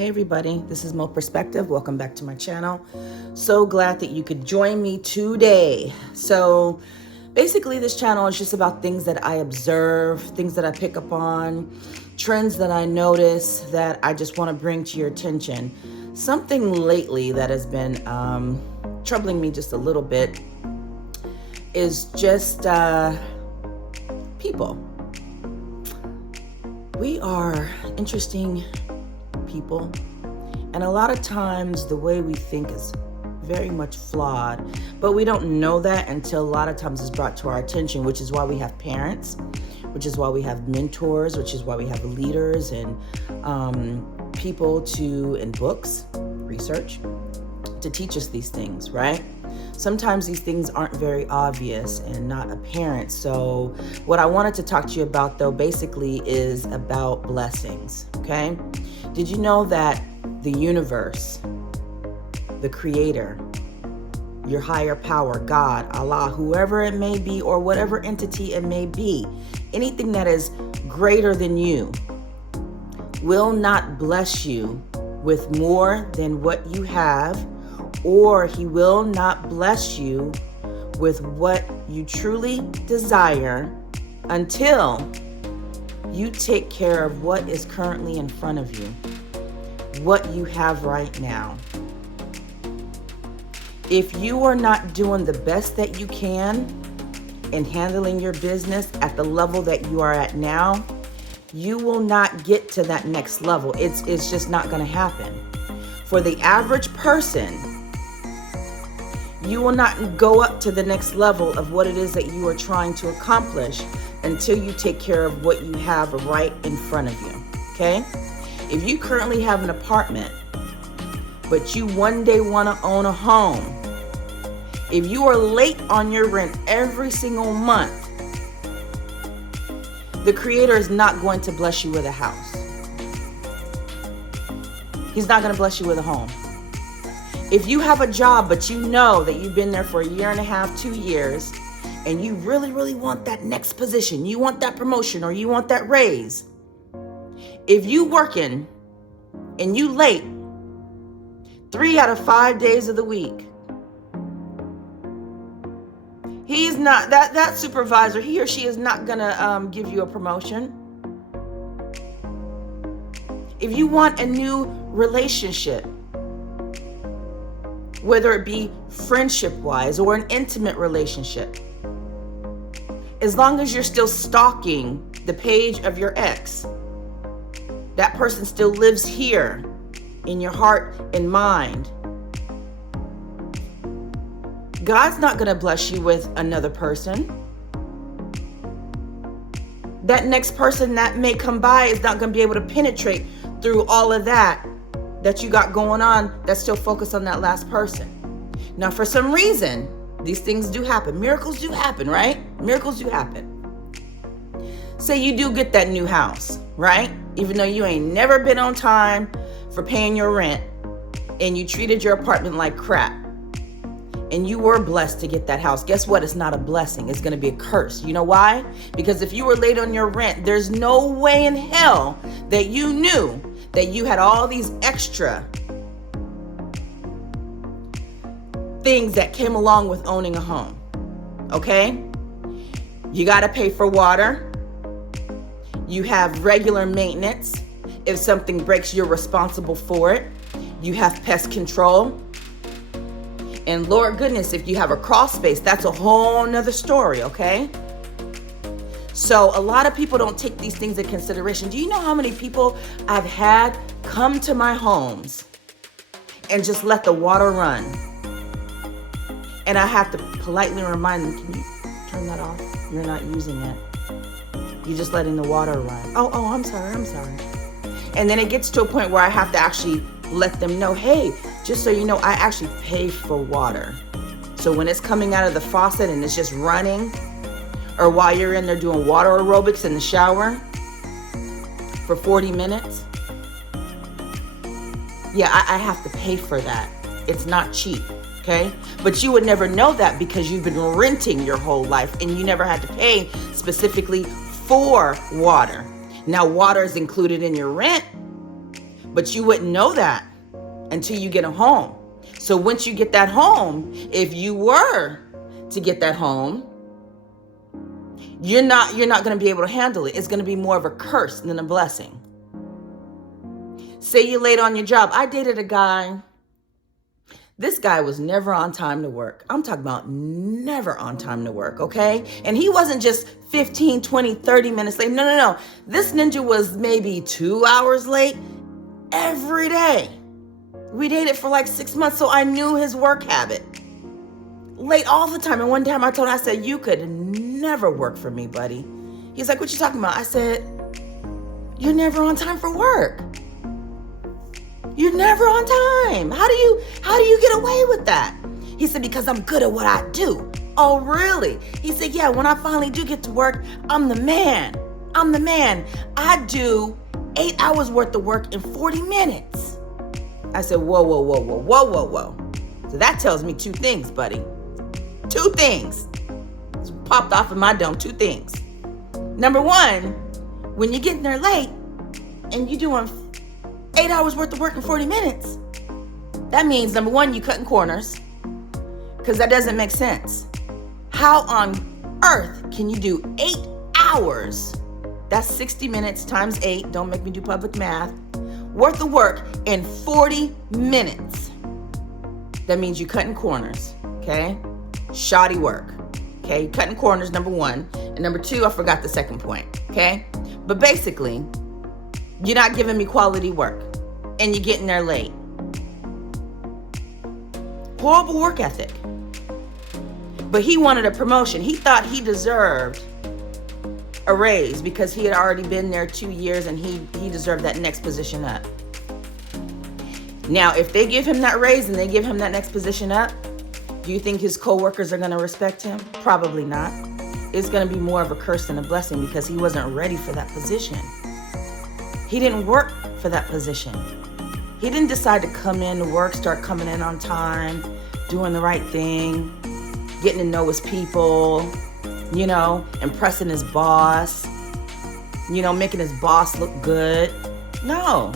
Hey everybody, this is Mo Perspective. Welcome back to my channel. So glad that you could join me today. So basically this channel is just about things that I observe, things that I pick up on, trends that I notice that I just want to bring to your attention. Something lately that has been troubling me just a little bit is just people. We are interesting people, and a lot of times the way we think is very much flawed, but we don't know that until a lot of times it's brought to our attention, which is why we have parents, which is why we have mentors, which is why we have leaders and people in books, research, to teach us these things, right? Sometimes these things aren't very obvious and not apparent. So what I wanted to talk to you about, though, basically is about blessings, okay? Did you know that the universe, the creator, your higher power, God, Allah, whoever it may be, or whatever entity it may be, anything that is greater than you, will not bless you with more than what you have, or he will not bless you with what you truly desire until you take care of what is currently in front of you, what you have right now. If you are not doing the best that you can in handling your business at the level that you are at now, you will not get to that next level. It's just not going to happen. For the average person, you will not go up to the next level of what it is that you are trying to accomplish until you take care of what you have right in front of you, okay? If you currently have an apartment, but you one day want to own a home, if you are late on your rent every single month, the Creator is not going to bless you with a house. He's not going to bless you with a home. If you have a job, but you know that you've been there for a year and a half, 2 years, and you really, really want that next position, you want that promotion, or you want that raise, if you working and you late 3 out of 5 days of the week, he's not, that supervisor, he or she is not gonna give you a promotion. If you want a new relationship, whether it be friendship-wise or an intimate relationship, as long as you're still stalking the page of your ex, that person still lives here in your heart and mind. God's not going to bless you with another person. That next person that may come by is not going to be able to penetrate through all of that you got going on that's still focused on that last person. Now, for some reason, these things do happen. Miracles do happen, right? Miracles do happen. Say you do get that new house, right? Even though you ain't never been on time for paying your rent and you treated your apartment like crap and you were blessed to get that house. Guess what? It's not a blessing. It's going to be a curse. You know why? Because if you were late on your rent, there's no way in hell that you knew that you had all these extra things that came along with owning a home. Okay? You got to pay for water. You have regular maintenance. If something breaks, you're responsible for it. You have pest control. And Lord goodness, if you have a crawl space, that's a whole nother story, okay? So a lot of people don't take these things into consideration. Do you know how many people I've had come to my homes and just let the water run? And I have to politely remind them, can you turn that off? You're not using it. You're just letting the water run. Oh, I'm sorry. And then it gets to a point where I have to actually let them know, hey, just so you know, I actually pay for water. So when it's coming out of the faucet and it's just running, or while you're in there doing water aerobics in the shower for 40 minutes, yeah, I have to pay for that. It's not cheap, okay? But you would never know that because you've been renting your whole life and you never had to pay specifically for water. Now, water is included in your rent, But you wouldn't know that until you get a home. So once you get that home, if you were to get that home, you're not going to be able to handle it. It's going to be more of a curse than a blessing. Say you're late on your job. I dated a guy. This guy was never on time to work. I'm talking about never on time to work, okay? And he wasn't just 15, 20, 30 minutes late. No. This ninja was maybe 2 hours late every day. We dated for like 6 months, so I knew his work habit. Late all the time. And one time I told him, I said, you could never work for me, buddy. He's like, what you talking about? I said, you're never on time for work. You're never on time. How do you get away with that? He said, because I'm good at what I do. Oh, really? He said, yeah, when I finally do get to work, I'm the man. I do 8 hours worth of work in 40 minutes. I said, whoa. So that tells me 2 things, buddy. 2 things. It's popped off in my dome, 2 things. Number 1, when you're getting there late and you're doing 8 hours worth of work in 40 minutes, that means, number 1, you're cutting corners, because that doesn't make sense. How on earth can you do 8 hours? That's 60 minutes times 8. Don't make me do public math. Worth of work in 40 minutes. That means you're cutting corners, okay? Shoddy work, okay? Cutting corners, number 1. And number 2, I forgot the second point, okay? But basically, you're not giving me quality work, and you're getting there late. Horrible work ethic. But he wanted a promotion. He thought he deserved a raise because he had already been there 2 years, and he deserved that next position up. Now, if they give him that raise and they give him that next position up, do you think his coworkers are going to respect him? Probably not. It's going to be more of a curse than a blessing because he wasn't ready for that position. He didn't work for that position. He didn't decide to come in to work, start coming in on time, doing the right thing, getting to know his people, impressing his boss, making his boss look good. No.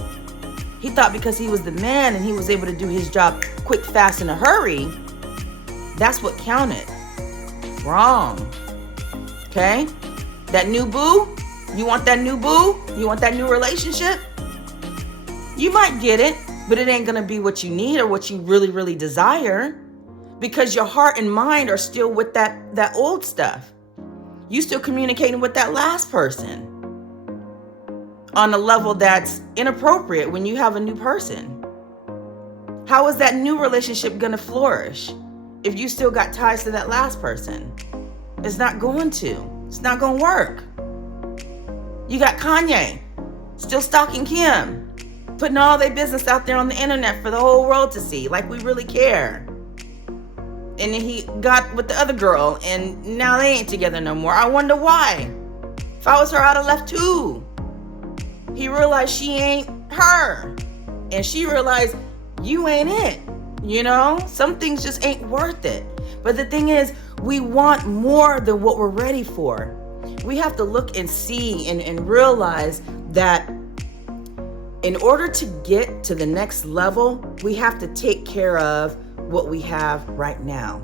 He thought because he was the man and he was able to do his job quick, fast, in a hurry, that's what counted. Wrong. Okay? That new boo? You want that new boo? You want that new relationship? You might get it, but it ain't going to be what you need or what you really, really desire, because your heart and mind are still with that old stuff. You still communicating with that last person on a level that's inappropriate when you have a new person. How is that new relationship going to flourish if you still got ties to that last person? It's not going to. It's not going to work. You got Kanye still stalking Kim, putting all their business out there on the internet for the whole world to see, like we really care. And then he got with the other girl, and now they ain't together no more. I wonder why. If I was her, I'd have left too. He realized she ain't her, and she realized you ain't it. Some things just ain't worth it. But the thing is, we want more than what we're ready for. We have to look and see and realize that in order to get to the next level, we have to take care of what we have right now.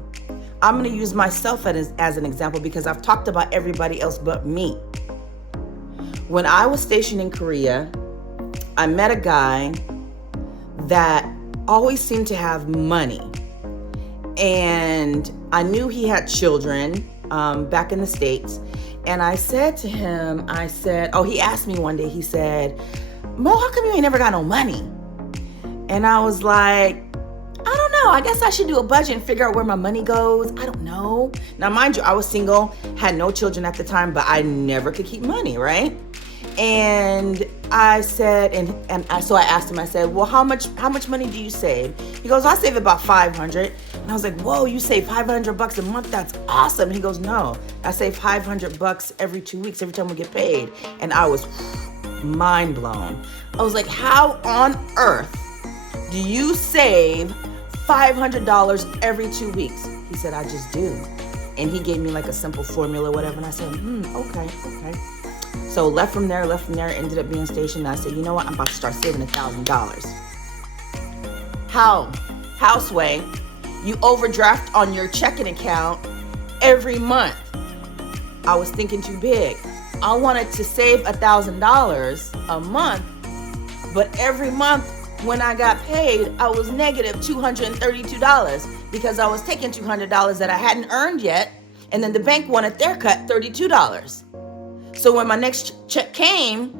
I'm going to use myself as an example because I've talked about everybody else but me. When I was stationed in Korea, I met a guy that always seemed to have money. And I knew he had children back in the States. And I said to him, he asked me one day, he said, Mo, how come you ain't never got no money? And I was like, I don't know. I guess I should do a budget and figure out where my money goes. I don't know. Now, mind you, I was single, had no children at the time, but I never could keep money, right? And I said, so I asked him, I said, well, how much money do you save? He goes, I save about $500. And I was like, whoa, you save $500 a month? That's awesome. He goes, no, I save $500 every 2 weeks, every time we get paid. And I was mind blown. I was like, how on earth do you save $500 every 2 weeks? He said, I just do. And he gave me like a simple formula, whatever. And I said, okay. So left from there, ended up being stationed. I said, you know what? I'm about to start saving $1,000. How, Sway? You overdraft on your checking account every month. I was thinking too big. I wanted to save $1,000 a month, but every month when I got paid, I was negative $232 because I was taking $200 that I hadn't earned yet, and then the bank wanted their cut, $32. So when my next check came,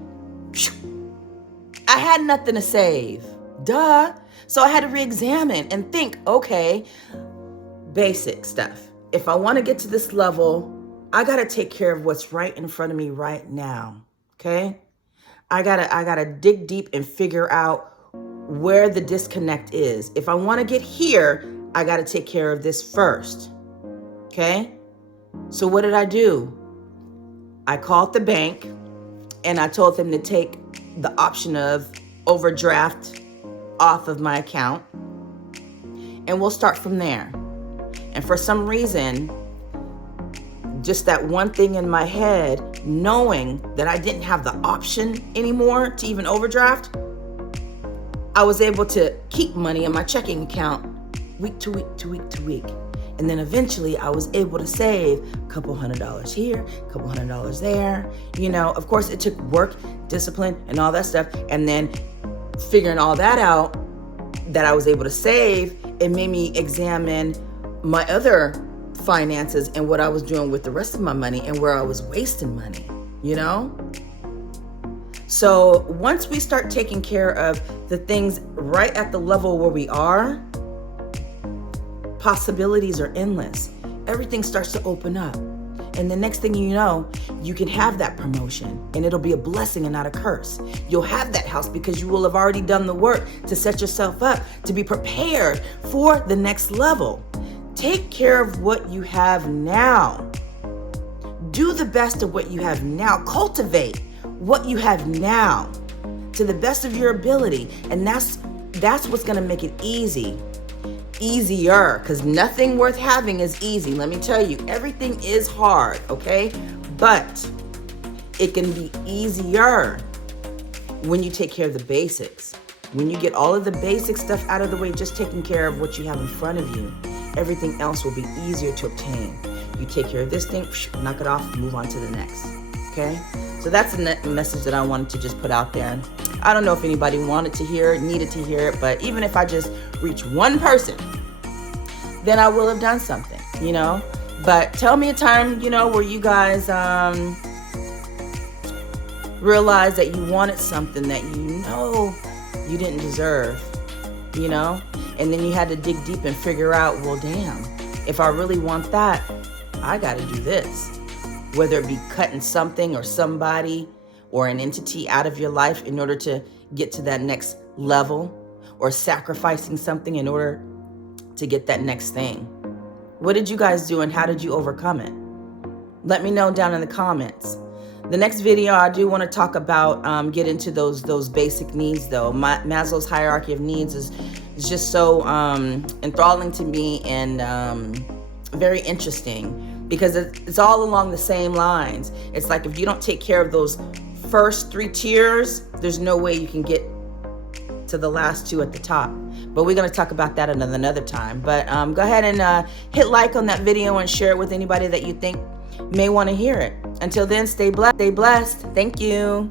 I had nothing to save. Duh. So I had to re-examine and think, okay, basic stuff. If I want to get to this level, I got to take care of what's right in front of me right now. Okay? I gotta dig deep and figure out where the disconnect is. If I want to get here, I got to take care of this first. Okay? So what did I do? I called the bank and I told them to take the option of overdraft off of my account, and we'll start from there. And for some reason, just that one thing in my head, knowing that I didn't have the option anymore to even overdraft, I was able to keep money in my checking account week to week to week to week. And then eventually I was able to save a couple $100 here, a couple $100 there. You know, of course it took work, discipline, and all that stuff. And then figuring all that out, that I was able to save, it made me examine my other finances and what I was doing with the rest of my money and where I was wasting money, you know? So once we start taking care of the things right at the level where we are, possibilities are endless. Everything starts to open up. And the next thing you know, you can have that promotion and it'll be a blessing and not a curse. You'll have that house because you will have already done the work to set yourself up to be prepared for the next level. Take care of what you have now. Do the best of what you have now. Cultivate what you have now to the best of your ability. And that's what's going to make it easier, because nothing worth having is easy. Let me tell you, everything is hard, okay? But it can be easier when you take care of the basics. When you get all of the basic stuff out of the way, just taking care of what you have in front of you, everything else will be easier to obtain. You take care of this thing, knock it off, move on to the next, okay? So that's the message that I wanted to just put out there. I don't know if anybody wanted to hear it, needed to hear it, but even if I just reach one person, then I will have done something, you know? But tell me a time, you know, where you guys realized that you wanted something that you know you didn't deserve, you know? And then you had to dig deep and figure out, well, damn, if I really want that, I got to do this. Whether it be cutting something or somebody or an entity out of your life in order to get to that next level, or sacrificing something in order to get that next thing. What did you guys do and how did you overcome it? Let me know down in the comments. The next video, I do want to talk about, get into those basic needs though. Maslow's hierarchy of needs is just so enthralling to me and very interesting, because it's all along the same lines. It's like if you don't take care of those first 3 tiers, there's no way you can get to the last 2 at the top. But we're going to talk about that another time. But go ahead and hit like on that video and share it with anybody that you think may want to hear it. Until then, stay blessed. Thank you.